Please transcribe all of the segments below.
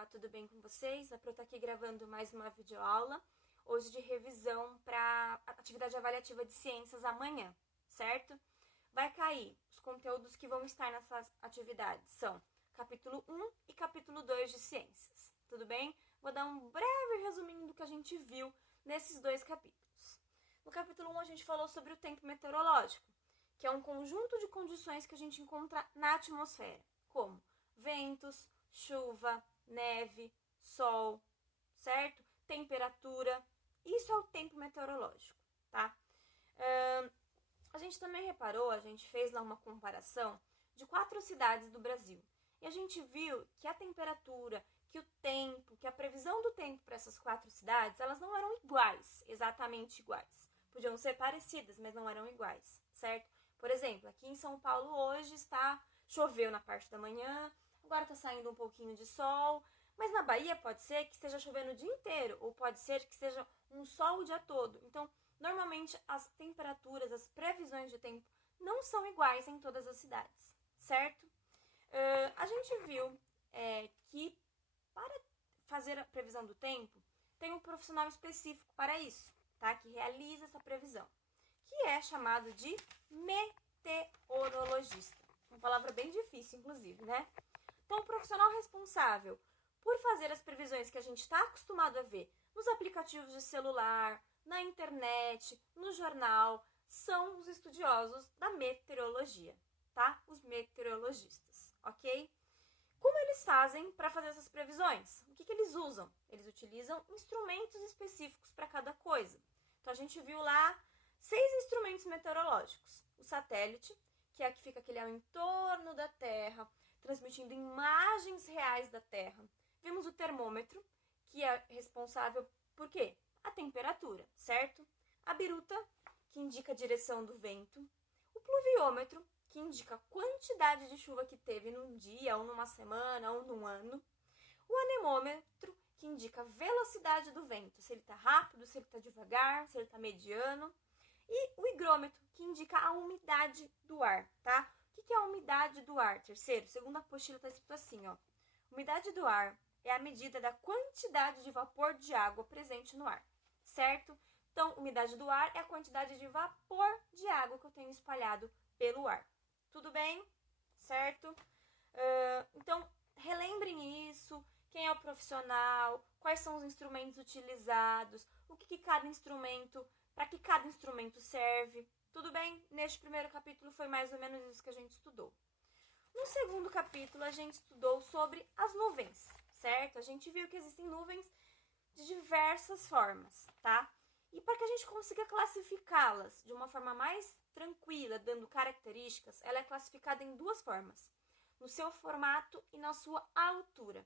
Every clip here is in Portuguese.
Olá, tudo bem com vocês? A Pro tá aqui gravando mais uma videoaula, hoje de revisão para a atividade avaliativa de ciências amanhã, certo? Vai cair os conteúdos que vão estar nessas atividades, são capítulo 1 e capítulo 2 de ciências, tudo bem? Vou dar um breve resuminho do que a gente viu nesses dois capítulos. No capítulo 1 a gente falou sobre o tempo meteorológico, que é um conjunto de condições que a gente encontra na atmosfera, como ventos, chuva, neve, sol, certo? Temperatura. Isso é o tempo meteorológico, tá? A gente também reparou, a gente fez lá uma comparação de 4 cidades do Brasil. E a gente viu que a temperatura, que o tempo, que a previsão do tempo para essas 4 cidades, elas não eram iguais, exatamente iguais. Podiam ser parecidas, mas não eram iguais, certo? Por exemplo, aqui em São Paulo hoje choveu na parte da manhã, agora está saindo um pouquinho de sol, mas na Bahia pode ser que esteja chovendo o dia inteiro, ou pode ser que seja um sol o dia todo. Então, normalmente, as temperaturas, as previsões de tempo não são iguais em todas as cidades, certo? A gente viu que para fazer a previsão do tempo, tem um profissional específico para isso, tá? Que realiza essa previsão, que é chamado de meteorologista. Uma palavra bem difícil, inclusive, né? Então, o profissional responsável por fazer as previsões que a gente está acostumado a ver nos aplicativos de celular, na internet, no jornal, são os estudiosos da meteorologia, tá? Os meteorologistas, ok? Como eles fazem para fazer essas previsões? O que eles usam? Eles utilizam instrumentos específicos para cada coisa. Então, a gente viu lá 6 instrumentos meteorológicos. O satélite, que é a que fica aquele ao entorno da Terra, transmitindo imagens reais da Terra. Vimos o termômetro, que é responsável por quê? A temperatura, certo? A biruta, que indica a direção do vento. O pluviômetro, que indica a quantidade de chuva que teve num dia, ou numa semana, ou num ano. O anemômetro, que indica a velocidade do vento, se ele está rápido, se ele está devagar, se ele está mediano. E o higrômetro, que indica a umidade do ar, tá? O que é a umidade do ar? Terceiro, segundo a apostila está escrito assim, ó. Umidade do ar é a medida da quantidade de vapor de água presente no ar, certo? Então, umidade do ar é a quantidade de vapor de água que eu tenho espalhado pelo ar. Tudo bem? Certo? Então, relembrem isso, quem é o profissional, quais são os instrumentos utilizados, o que cada instrumento, para que cada instrumento serve. Tudo bem? Neste primeiro capítulo foi mais ou menos isso que a gente estudou. No segundo capítulo, a gente estudou sobre as nuvens, certo? A gente viu que existem nuvens de diversas formas, tá? E para que a gente consiga classificá-las de uma forma mais tranquila, dando características, ela é classificada em 2 formas. No seu formato e na sua altura.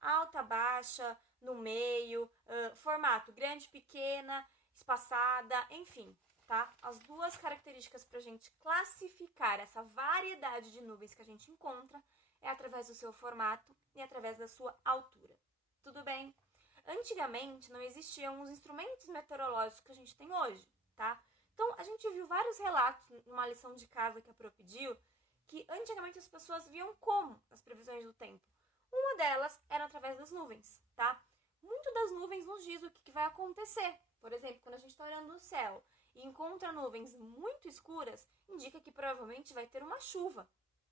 Alta, baixa, no meio, formato grande, pequena, espaçada, enfim, tá? As 2 características para a gente classificar essa variedade de nuvens que a gente encontra é através do seu formato e através da sua altura. Tudo bem? Antigamente não existiam os instrumentos meteorológicos que a gente tem hoje, tá? Então, a gente viu vários relatos numa lição de casa que a Pro pediu, que antigamente as pessoas viam como as previsões do tempo. Uma delas era através das nuvens, tá? Muito das nuvens nos diz o que vai acontecer. Por exemplo, quando a gente está olhando no céu e encontra nuvens muito escuras, indica que provavelmente vai ter uma chuva,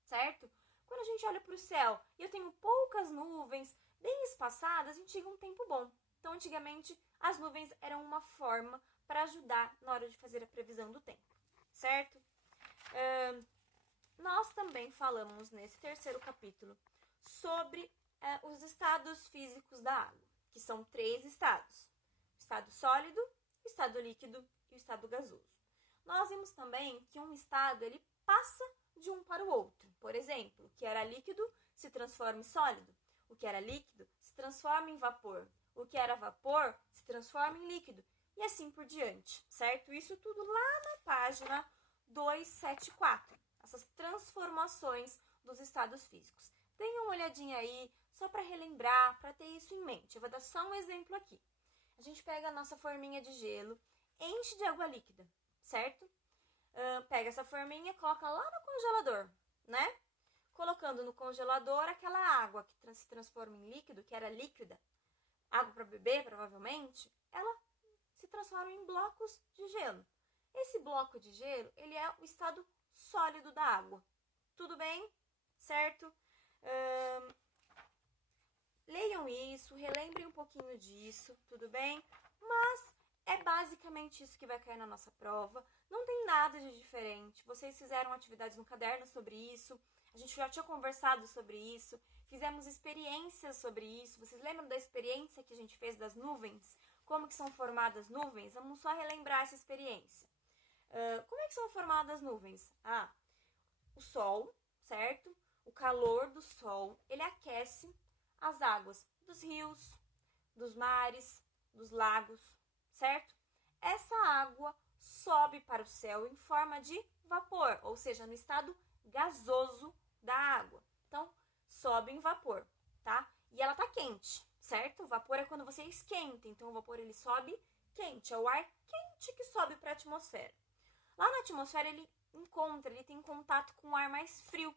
certo? Quando a gente olha para o céu e eu tenho poucas nuvens, bem espaçadas, indica um tempo bom. Então, antigamente, as nuvens eram uma forma para ajudar na hora de fazer a previsão do tempo, certo? Nós também falamos nesse terceiro capítulo sobre os estados físicos da água, que são 3 estados. O estado sólido, o estado líquido e o estado gasoso. Nós vimos também que um estado ele passa de um para o outro. Por exemplo, o que era líquido se transforma em sólido. O que era líquido se transforma em vapor. O que era vapor se transforma em líquido. E assim por diante, certo? Isso tudo lá na página 274. Essas transformações dos estados físicos. Deem uma olhadinha aí, só para relembrar, para ter isso em mente. Eu vou dar só um exemplo aqui. A gente pega a nossa forminha de gelo, enche de água líquida, certo? Pega essa forminha, coloca lá no congelador, né? colocando no congelador aquela água que se transforma em líquido, que era líquida, água para beber provavelmente, ela se transforma em blocos de gelo. Esse bloco de gelo, ele é o estado sólido da água. Tudo bem? Certo? Leiam isso, relembrem um pouquinho disso, tudo bem? Mas é basicamente isso que vai cair na nossa prova. Não tem nada de diferente. Vocês fizeram atividades no caderno sobre isso. A gente já tinha conversado sobre isso. Fizemos experiências sobre isso. Vocês lembram da experiência que a gente fez das nuvens? Como que são formadas nuvens? Vamos só relembrar essa experiência. Como é que são formadas as nuvens? O sol, certo? O calor do sol, ele aquece as águas dos rios, dos mares, dos lagos, certo? Essa água sobe para o céu em forma de vapor, ou seja, no estado gasoso da água. Então, sobe em vapor, tá? E ela tá quente, certo? O vapor é quando você esquenta, então o vapor ele sobe quente, é o ar quente que sobe para a atmosfera. Lá na atmosfera ele tem contato com o ar mais frio,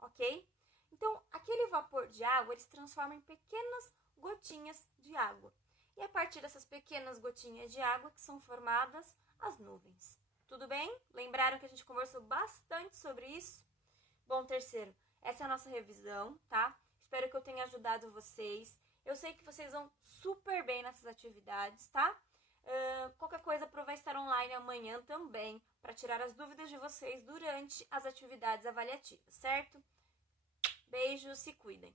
ok? Então, aquele vapor de água, ele se transforma em pequenas gotinhas de água. E a partir dessas pequenas gotinhas de água que são formadas as nuvens. Tudo bem? Lembraram que a gente conversou bastante sobre isso? Bom, terceiro, essa é a nossa revisão, tá? Espero que eu tenha ajudado vocês. Eu sei que vocês vão super bem nessas atividades, tá? Qualquer coisa, prova estar online amanhã também, para tirar as dúvidas de vocês durante as atividades avaliativas, certo? Beijos, se cuidem!